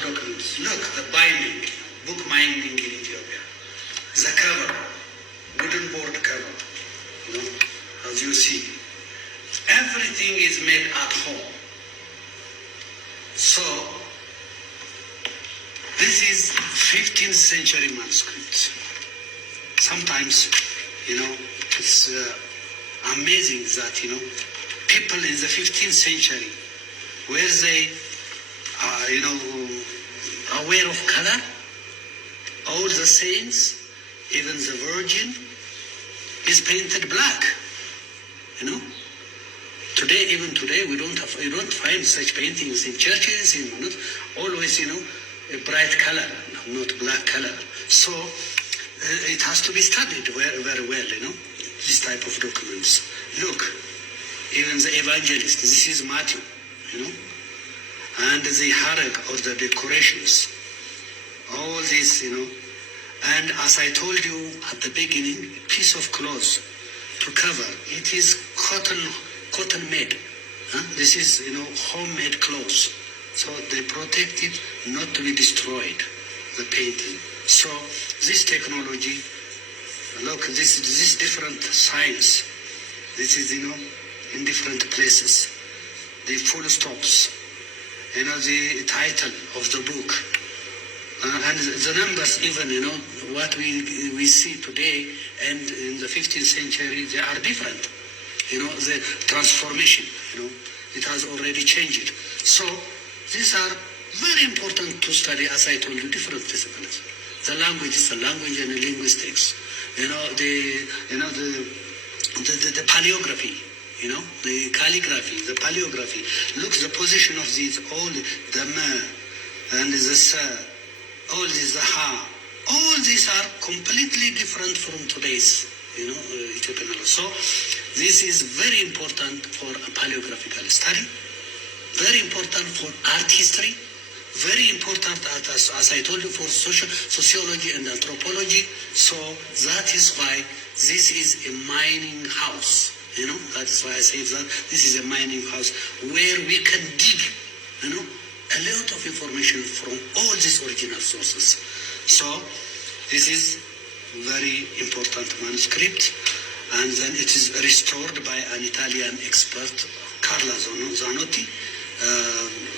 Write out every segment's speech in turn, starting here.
documents. Look, the binding, book binding in Ethiopia. The cover, wooden board cover, you know, as you see. Everything is made at home. So, this is 15th century manuscript. Sometimes, you know, it's amazing that, you know, people in the 15th century, were they, you know, aware of color? All the saints, even the Virgin, is painted black, you know. Today, even today, we don't find such paintings in churches, in always, you know, a bright color, not black color. So it has to be studied very, very well, you know, this type of documents. Look, even the evangelist, this is Matthew, you know, and the harag or the decorations, all this, you know, and as I told you at the beginning, piece of cloth to cover, it is cotton made. This is, you know, homemade clothes. So they protect it not to be destroyed, the painting. So this technology, look, this different science. This is, you know, in different places. The full stops, you know, the title of the book. And the numbers even, you know, what we see today and in the 15th century, they are different. You know, the transformation, you know, it has already changed. So these are very important to study, as I told you, different disciplines. The language is the language and the linguistics. You know, the paleography, you know, the calligraphy, the paleography. Look, the position of these, all the ma and the sa, all these, the ha, all these are completely different from today's, you know, Ethiopian language. So this is very important for a paleographical study, very important for art history, very important, as I told you, for sociology and anthropology. So that is why this is a mining house. You know, that is why I say that this is a mining house where we can dig, you know, a lot of information from all these original sources. So this is very important manuscript, and then it is restored by an Italian expert, Carla Zanotti,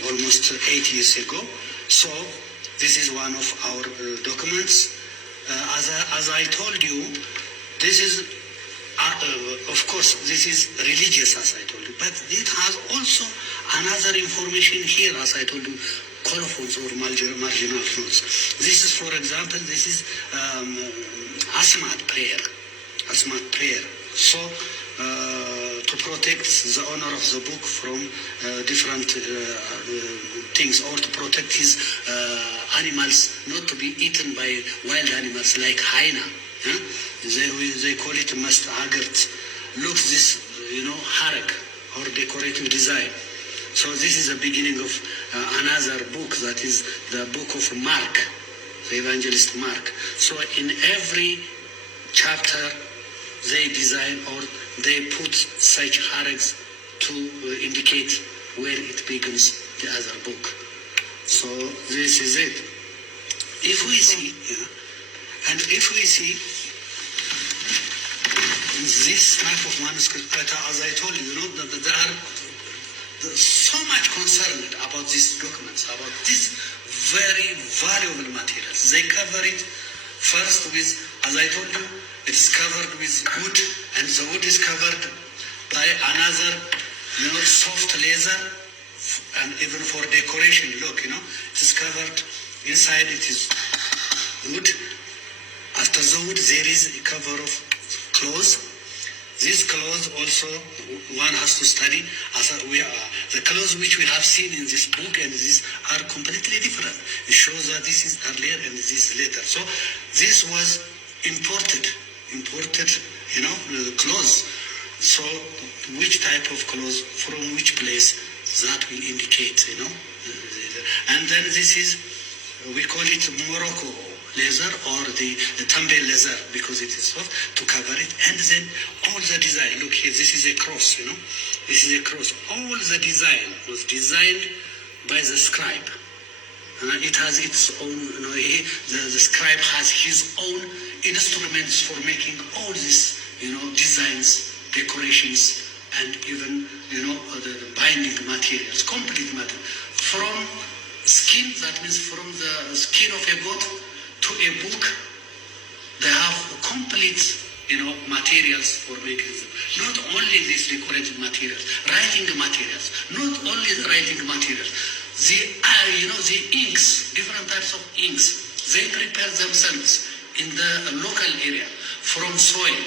almost 8 years ago. So this is one of our documents. As I told you, this is, of course, this is religious, as I told you, but it has also another information here, as I told you, colophons or marginal notes. This is, for example, this is Asmat prayer. Asmat prayer. So, to protect the owner of the book from different things, or to protect his animals not to be eaten by wild animals like hyena. They call it mastagert. Look, this, you know, harag or decorative design. So this is the beginning of another book, that is the book of Mark, the evangelist Mark. So in every chapter they design or they put such harags to indicate where it begins the other book. So this is it. If we see, and if we see this type of manuscript, as I told you, you know, there are so much concerned about these documents, about these very valuable materials. They cover it first with, as I told you, it's covered with wood, and the wood is covered by another, you know, soft leather, and even for decoration, look, you know, it is covered, inside it is wood. After the wood, there is a cover of cloth. These clothes also, one has to study. The clothes which we have seen in this book and this are completely different. It shows that this is earlier and this is later. So this was imported, you know, clothes. So which type of clothes from which place, that will indicate, you know. And then this is, we call it Morocco leather or the Tambay leather, because it is soft, to cover it. And then all the design, look here, this is a cross, you know, this is a cross. All the design was designed by the scribe. It has its own, the scribe has his own instruments for making all these, designs, decorations, and even, the binding materials, complete material. From skin, that means from the skin of a goat to a book, they have complete, materials for making them. Not only these decorative materials, writing materials, not only the writing materials, the inks, different types of inks, they prepare themselves in the local area from soil,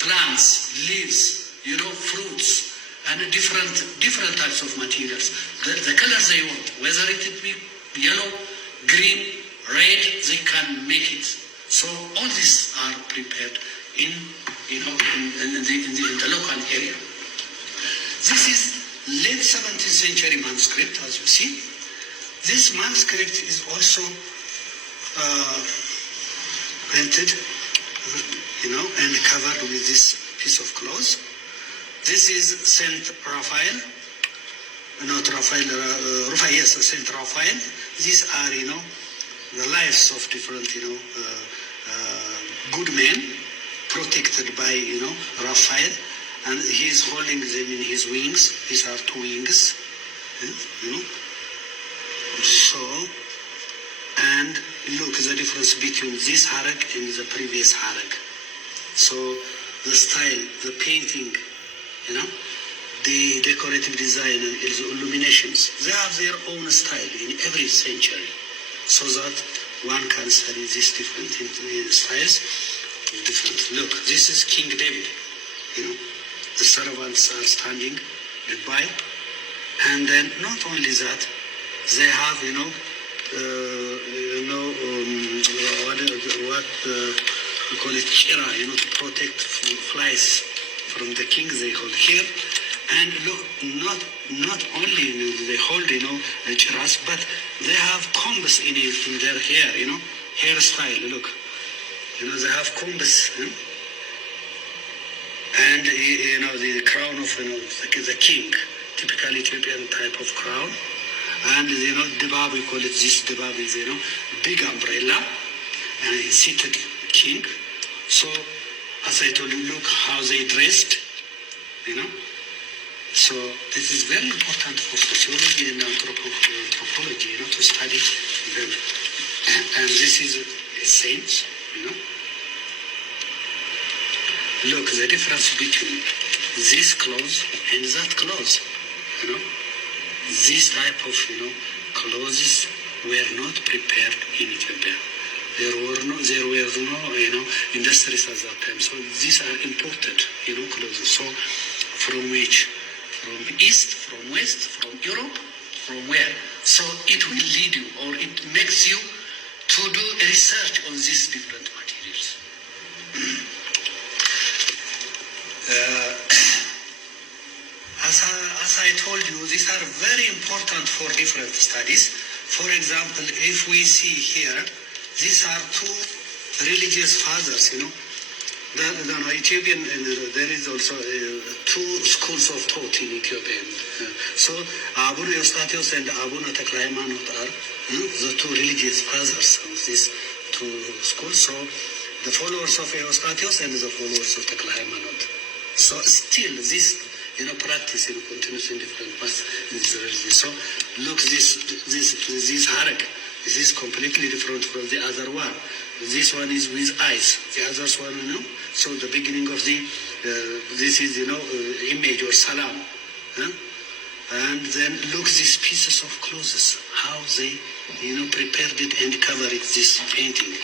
plants, leaves, fruits, and different types of materials. The colors they want, whether it be yellow, green, red, they can make it. So all these are prepared in the local area. This is late 17th century manuscript, as you see. This manuscript is also printed, and covered with this piece of cloth. This is Saint Raphael, not Raphael, yes, Saint Raphael. These are, the lives of different, good men, protected by, Raphael, and he is holding them in his wings. These are two wings, So, and look the difference between this harag and the previous harag. So, the style, the painting, the decorative design and the illuminations, they have their own style in every century, so that one can study these different styles. Different. Look, this is King David. The servants are standing by, and then not only that, they have what we call it chira, to protect flies from the king. They hold here, and look, not only they hold chiras, but they have combs in their hair, hairstyle. Look. They have combs, and the crown of the king, typical Ethiopian type of crown, and debab, we call it this debab is big umbrella, and a seated king. So as I told you, look how they dressed, So this is very important for sociology and anthropology, to study them. And this is a saint. Look, the difference between this clothes and that clothes, This type of, clothes were not prepared in Ethiopia. There were no, industries at that time. So these are imported, clothes. So from which? From East, from West, from Europe, from where? So it will lead you, or it makes you to do research on these different materials. As I told you, these are very important for different studies. For example, if we see here, these are two religious fathers, The Ethiopian, there is also two schools of thought in Ethiopia. So Abuna Eustathios and Abuna Tekle Haymanot are the two religious fathers of these two schools. So the followers of Eustathios and the followers of Tekle Haymanot. So still this practice continues in different parts in this religion. So look, this harag, this is completely different from the other one. This one is with eyes. The other one, So the beginning of the this is image or salam, and then look these pieces of clothes, how they prepared it and covered it. This painting.